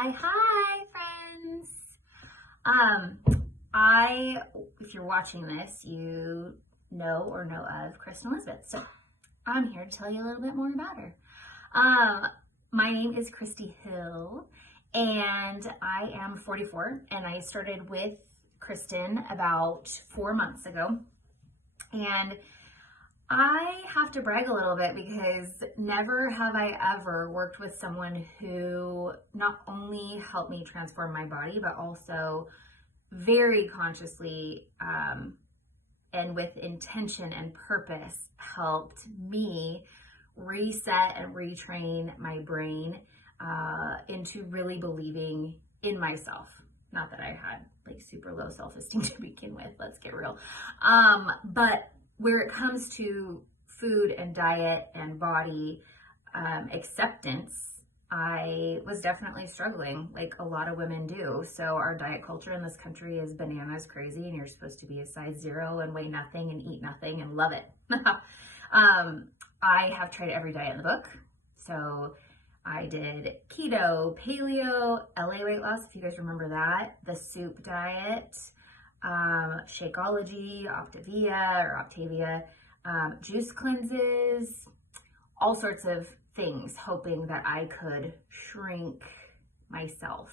Hi, friends. If you're watching this, you know or know of Kristen Elizabeth. So I'm here to tell you a little bit more about her. My name is Kristie Hill, and I am 44, and I started with Kristen about 4 months ago. And I have to brag a little bit because never have I ever worked with someone who not only helped me transform my body, but also very consciously and with intention and purpose helped me reset and retrain my brain into really believing in myself. Not that I had like super low self-esteem to begin with, let's get real. But where it comes to food and diet and body acceptance, I was definitely struggling, like a lot of women do. So our diet culture in this country is bananas crazy, and you're supposed to be a size 0 and weigh nothing and eat nothing and love it. I have tried every diet in the book. So I did keto, paleo, LA weight loss, if you guys remember that, the soup diet, Shakeology, Octavia, juice cleanses, all sorts of things, hoping that I could shrink myself.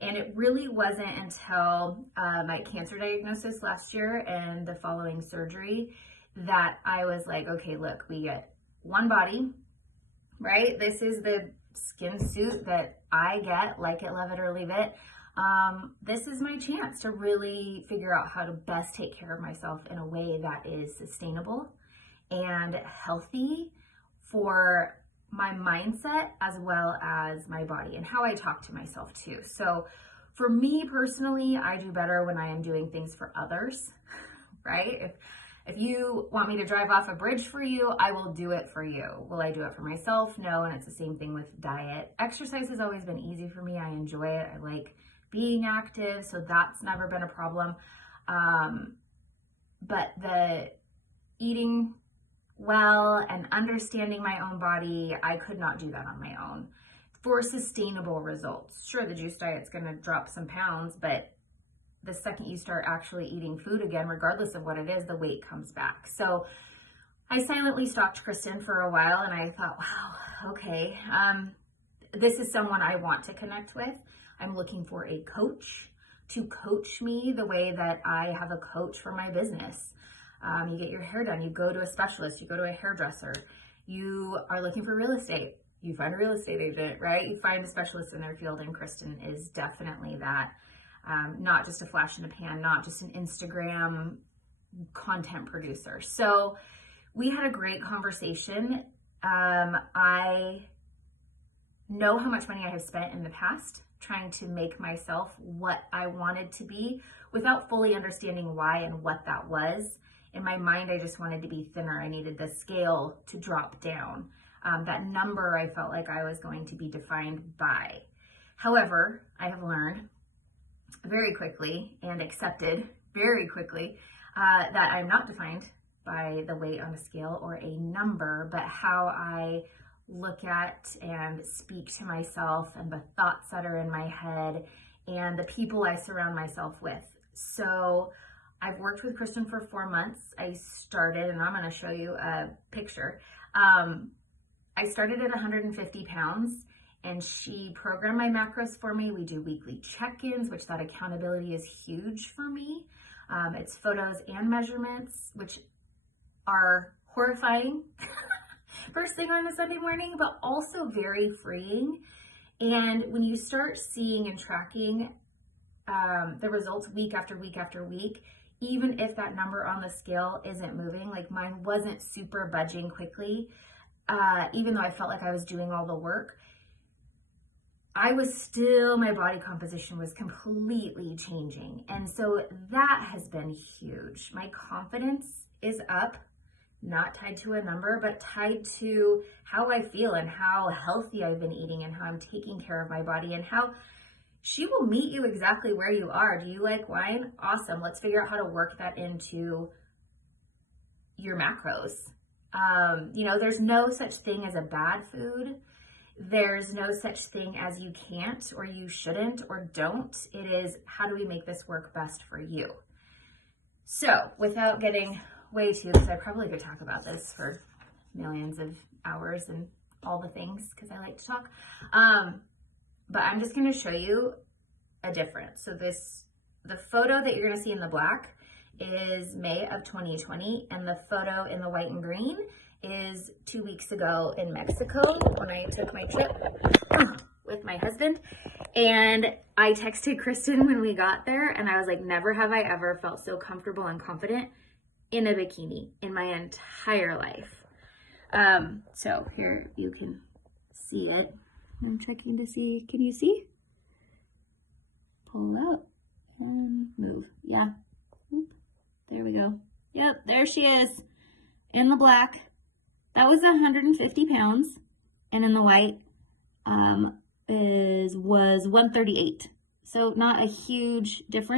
And it really wasn't until my cancer diagnosis last year and the following surgery that I was like, okay, look, we get one body, right? This is the skin suit that I get, like it, love it, or leave it. This is my chance to really figure out how to best take care of myself in a way that is sustainable and healthy for my mindset as well as my body and how I talk to myself too. So for me personally, I do better when I am doing things for others, right? If you want me to drive off a bridge for you, I will do it for you. Will I do it for myself? No, and it's the same thing with diet. Exercise has always been easy for me. I enjoy it. I like being active, so that's never been a problem. But the eating well and understanding my own body, I could not do that on my own for sustainable results. Sure, the juice diet's gonna drop some pounds, but the second you start actually eating food again, regardless of what it is, the weight comes back. So I silently stalked Kristen for a while, and I thought, wow, okay, this is someone I want to connect with. I'm looking for a coach to coach me the way that I have a coach for my business. You get your hair done, you go to a specialist, you go to a hairdresser, you are looking for real estate, you find a real estate agent, right? You find a specialist in their field, and Kristen is definitely that. Not just a flash in the pan, not just an Instagram content producer. So we had a great conversation. I know how much money I have spent in the past trying to make myself what I wanted to be without fully understanding why and what that was. In my mind, I just wanted to be thinner. I needed the scale to drop down. That number I felt like I was going to be defined by. However, I have learned very quickly and accepted very quickly that I'm not defined by the weight on a scale or a number, but how I look at and speak to myself and the thoughts that are in my head and the people I surround myself with. So I've worked with Kristen for 4 months. I started, and I'm going to show you a picture. I started at 150 pounds, and she programmed my macros for me. We do weekly check-ins, which that accountability is huge for me. It's photos and measurements, which are horrifying first thing on a Sunday morning, but also very freeing. And when you start seeing and tracking the results week after week after week, even if that number on the scale isn't moving, like mine wasn't super budging quickly, even though I felt like I was doing all the work, my body composition was completely changing. And so that has been huge. My confidence is up, not tied to a number, but tied to how I feel and how healthy I've been eating and how I'm taking care of my body and how she will meet you exactly where you are. Do you like wine? Awesome. Let's figure out how to work that into your macros. There's no such thing as a bad food. There's no such thing as you can't or you shouldn't or don't. It is, how do we make this work best for you? So without getting way too, because I probably could talk about this for millions of hours and all the things, because I like to talk. But I'm just going to show you a difference. So the photo that you're going to see in the black is May of 2020, and the photo in the white and green is 2 weeks ago in Mexico when I took my trip with my husband. And I texted Kristen when we got there, and I was like, never have I ever felt so comfortable and confident in a bikini in my entire life. So here you can see it. I'm checking to see, can you see? Pull out and move. Yeah. Oop. There we go. Yep, there she is in the black. That was 150 pounds. And in the white was 138. So not a huge difference.